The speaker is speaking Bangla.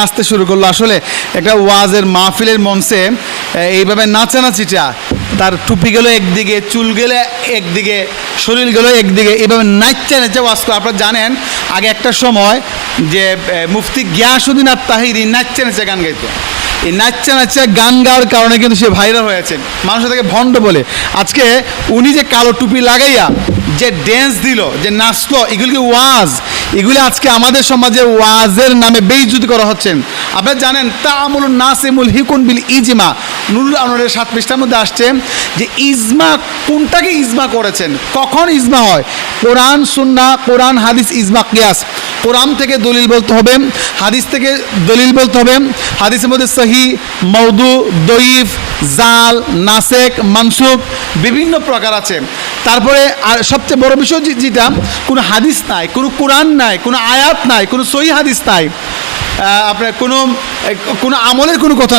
নাচতে শুরু করলো। আসলে একটা ওয়াজের মাহফিলের মঞ্চে এইভাবে নাচানাচিটা, তার টুপি গেলো একদিকে, চুল গেলে একদিকে, শরীর গেলো একদিকে, এইভাবে নাচতে নাচতে ওয়াজ করে। আপনারা জানেন আগে একটা সময় যে মুফতি গিয়াসউদ্দিন আত-তাহিরি নাচতে নাচতে গান গাইতো। এই নাচা নাচা গান গাওয়ার কারণে কিন্তু সে ভাইরাল হয়েছেন, মানুষ তাকে ভণ্ড বলে। আজকে উনি যে কালো টুপি লাগাইয়া যে ড্যান্স দিল, যে নাচলো, এগুলি ওয়াজ, এগুলি আজকে আমাদের সমাজে ওয়াজের নামে বেইজ্জতি করা হচ্ছেন। আপনারা জানেন তা'আমুল নাসিমুল হিকুন বিল ইজমা, নুরুল আনোয়ারের 7 পৃষ্ঠার মধ্যে আসছে যে ইজমা কোনটাকে ইজমা করেছেন, কখন ইজমা হয়। কোরআন সুন্নাহ, কোরআন হাদিস, ইজমা কিয়াস। কোরআন থেকে দলিল বলতে হবে, হাদিস থেকে দলিল বলতে হবে। হাদিসের মধ্যে সহি, মওদু, দঈফ, জাল, নাসেক, মানসুখ বিভিন্ন প্রকার আছে। তারপরে আর সবচেয়ে বড় বিষয় যেটা, কোনো হাদিস নাই, কোনো কোরআন নাই, কোনো আয়াত নাই, কোনো সহি হাদিস নাই, আপনার কোনো আমলের কোনো কথা নাই।